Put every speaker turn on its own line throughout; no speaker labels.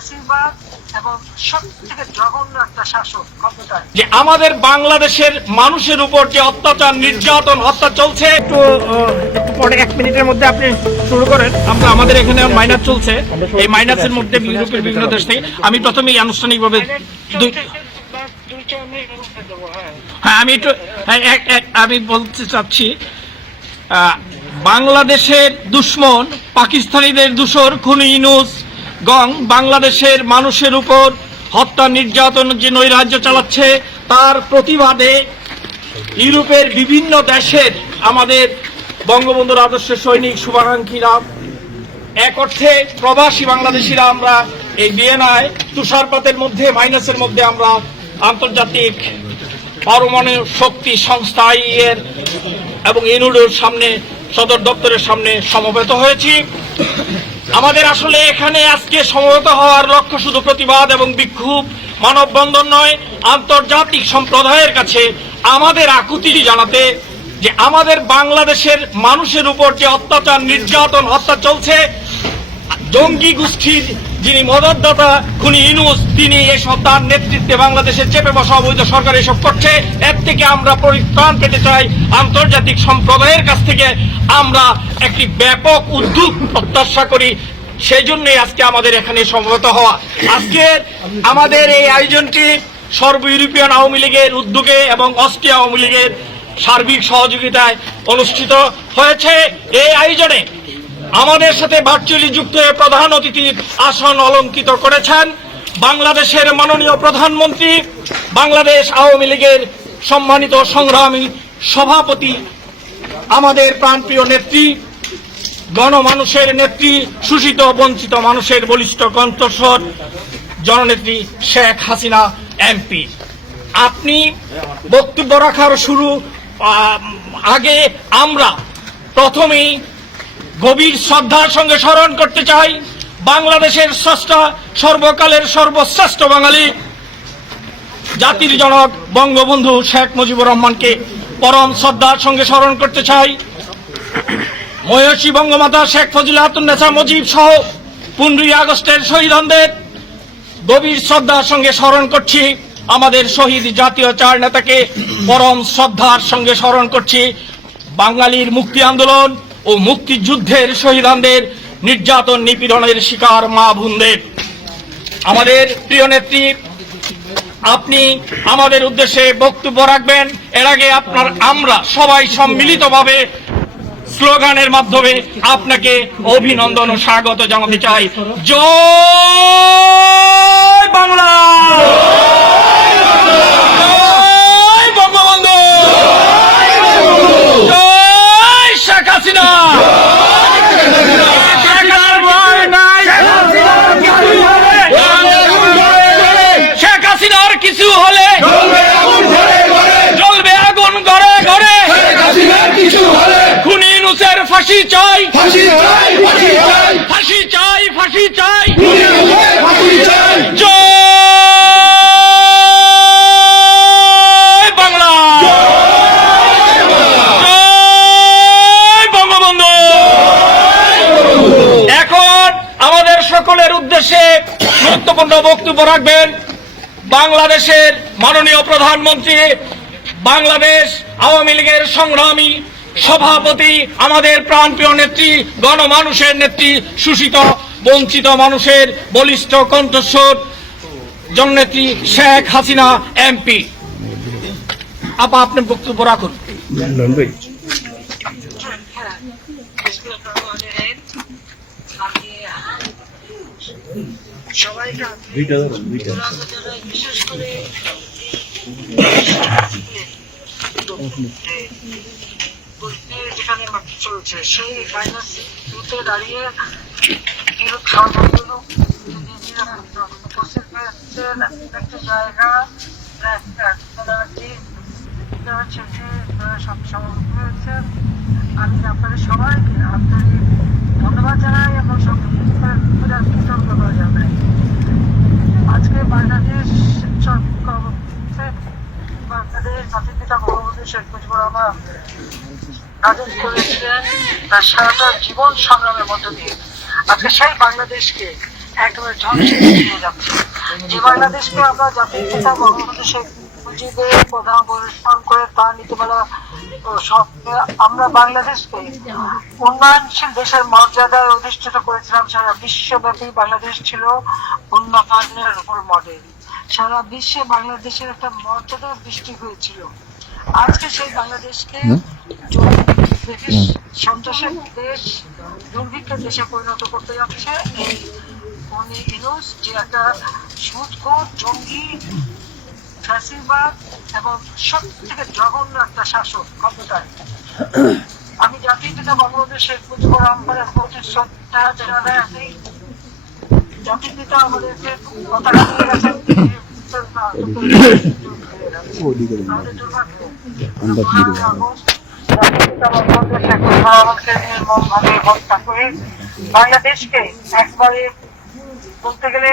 ফ্যাসিবাদ এবং সব জঘন্য একটা শাসক ক্ষমতায়।
যে আমাদের বাংলাদেশের মানুষের উপর যে অত্যাচার নির্যাতন হত্যা চলছে একটু একটু পরে এক মিনিটের মধ্যে আপনি শুরু করেন। আমরা আমাদের এখানে মাইনাস চলছে। এই মাইনাসের মধ্যে ইউরোপের বিভিন্ন দেশ থেকে আমি প্রথমেই আনুষ্ঠানিকভাবে দুই
হ্যাঁ।
হ্যাঁ আমি একটু হ্যাঁ, এক- এক- আমি বলতে চাচ্ছি আহ, বাংলাদেশের দুশ্মন পাকিস্তানিদের দূষর খুনি ইনুস গং বাংলাদেশের মানুষের উপর হত্যা নির্যাতন যে নৈরাজ্য চালাচ্ছে, তার প্রতিবাদে ইউরোপের বিভিন্ন দেশের আমাদের বঙ্গবন্ধুর আদর্শ সৈনিক শুভাকাঙ্ক্ষীরা, এক অর্থে প্রবাসী বাংলাদেশিরা আমরা এই বিএনআই তুষারপাতের মধ্যে, মাইনাসের মধ্যে আমরা আন্তর্জাতিক পরমাণু শক্তি সংস্থা এর এবং ইনুডোর সামনে, সদর দপ্তরের সামনে সমবেত হয়েছি। আমাদের আসলে এখানে আজকে সমবেত হওয়ার লক্ষ্য শুধু প্রতিবাদ এবং বিক্ষোভ, মানববন্ধন নয়, আন্তর্জাতিক সম্প্রদায়ের কাছে আমাদের আকুতি জানাতে যে আমাদের বাংলাদেশের মানুষের উপর যে অত্যাচার, নির্যাতন, হত্যা চলছে, জঙ্গি গোষ্ঠীর যিনি মদতদাতা, খুনি ইনুস তিনি এসব তার নেতৃত্বে বাংলাদেশের চেপে বসা অবৈধ সরকার এসব করছে। এর থেকে আমরা পরিত্রাণ পেতে চাই আন্তর্জাতিক সম্প্রদায়ের কাছ থেকে। আমরা একটি ব্যাপক উদ্যোগ প্রত্যাশা করি। সেই জন্যই আজকে আমাদের এখানে সমবেত হওয়া। আজকে আমাদের এই আয়োজনটি সর্ব ইউরোপিয়ান আওয়ামী লীগের উদ্যোগে এবং অস্ট্রিয়া আওয়ামী লীগের সার্বিক সহযোগিতায় অনুষ্ঠিত হয়েছে। এই আয়োজনে আমাদের সাথে ভার্চুয়ালি যুক্ত হয়ে প্রধান অতিথির আসন অলঙ্কিত করেছেন বাংলাদেশের মাননীয় প্রধানমন্ত্রী, বাংলাদেশ আওয়ামী লীগের সম্মানিত সংগ্রামী সভাপতি, আমাদের প্রাণপ্রিয় নেত্রী, গণমানুষের নেত্রী শোষিত বঞ্চিত মানুষের বলিষ্ঠ কণ্ঠস্বর, জননেত্রী শেখ হাসিনা এমপি। আপনি বক্তব্য রাখার শুরু আগে আমরা প্রথমেই গভীর শ্রদ্ধার সঙ্গে স্মরণ করতে চাই বাংলাদেশের স্রষ্টা, সর্বকালের সর্বশ্রেষ্ঠ বাঙালি, জাতির জনক বঙ্গবন্ধু শেখ মুজিবুর রহমানকে পরম শ্রদ্ধার সঙ্গে স্মরণ করতে চাই। ময়সী বঙ্গমাতা শেখ ফজিলাতুন্নেসা মুজিব সহ পনেরোই আগস্টের শহীদদের গভীর শ্রদ্ধার সঙ্গে স্মরণ করছি। আমাদের শহীদ জাতীয় চার নেতাকে পরম শ্রদ্ধার সঙ্গে স্মরণ করছি। বাঙালির মুক্তি আন্দোলন ও মুক্তিযুদ্ধের শহীদানদের নির্যাতন নিপীড়নের শিকার মা বোনদের। আমাদের প্রিয় নেত্রী, আপনি আমাদের উদ্দেশ্যে বক্তব্য রাখবেন। এর আগে আপনার আমরা সবাই সম্মিলিতভাবে স্লোগানের মাধ্যমে আপনাকে অভিনন্দন ও স্বাগত জানাতে চাই। জয় বাংলা জয় বঙ্গবন্ধু জয় শেখ হাসিনা শেখ হাসিনার ভয় নাই। শেখ হাসিনার কিছু হলে জ্বলবে আগুন ঘরে ঘরে খুনি নুসের ফাঁসি চাই। ফাঁসি চাই ফাঁসি চাই। জয় বাংলা। জয় বঙ্গবন্ধু। এখন আমাদের সকলের উদ্দেশ্যে গুরুত্বপূর্ণ বক্তব্য রাখবেন বাংলাদেশের মাননীয় প্রধানমন্ত্রী বাংলাদেশ আওয়ামী লীগের সংগ্রামী সভাপতি, আমাদের প্রাণপ্রিয় নেত্রী, গণমানুষের নেত্রী শোষিত বঞ্চিত মানুষের বলিষ্ঠ কণ্ঠস্বর, জননেত্রী শেখ হাসিনা, এমপি। আপা আপনি বক্তব্য রাখুন।
সবাইকে চলছে। সেই মাইনাস টুতে দাঁড়িয়ে ইউরোপ সর্বগুলো একটা জায়গা যে সব সমাগত হয়েছে। আমি আপনাদের সবাইকে আন্তরিক ধন্যবাদ জানাই এবং কৃতজ্ঞতা জানাই আজকে বাংলাদেশ সরকার জাতির পিতা শেখ মুজিবুর রহমান রাজনীতি করেছিলেন তার সারাটা জীবন সংগ্রামের মধ্য দিয়ে। আজকে সেই বাংলাদেশকে একেবারে ধ্বংসের নিয়ে যাচ্ছে। যে বাংলাদেশকে আমরা জাতির পিতা শেখ মুজিবের করে তা নীতিমালা আমরা বাংলাদেশকে উন্নয়নশীল দেশের মর্যাদায় অধিষ্ঠিত করেছিলাম। সারা বিশ্বব্যাপী বাংলাদেশ ছিল উন্নয়নের উপর মডেল সারা বিশ্বে বাংলাদেশের একটা মর্যাদা সৃষ্টি হয়েছিল। আজকে সেই বাংলাদেশকে সন্ত্রাসের দেশ দুর্ভিক্ষের দেশে পরিণত করতে যাচ্ছে এই মনি ইনুস যে একটা সুদখোর জঙ্গি ফ্যাসিবাদ এবং সব থেকে জঘন্য একটা শাসক ক্ষমতায়। আমি জাতির পিতা শেখ মুজিবুর রহমানের প্রতি শ্রদ্ধা জানাই বাংলাদেশকে একবারে বলতে গেলে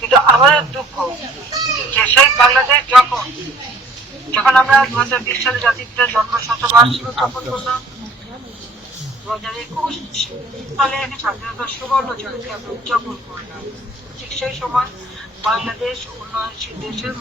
কিন্তু আমাদের দুঃখ যে সেই বাংলাদেশ যখন যখন আমরা দু হাজার বিশ সালে জাতির জন্ম শতবার্ষিকী উদযাপন করলাম সুবর্ণ জয়ন্তী আমরা উদযাপন করলাম। ঠিক সেই সময় বাংলাদেশ উন্নয়নশীল দেশের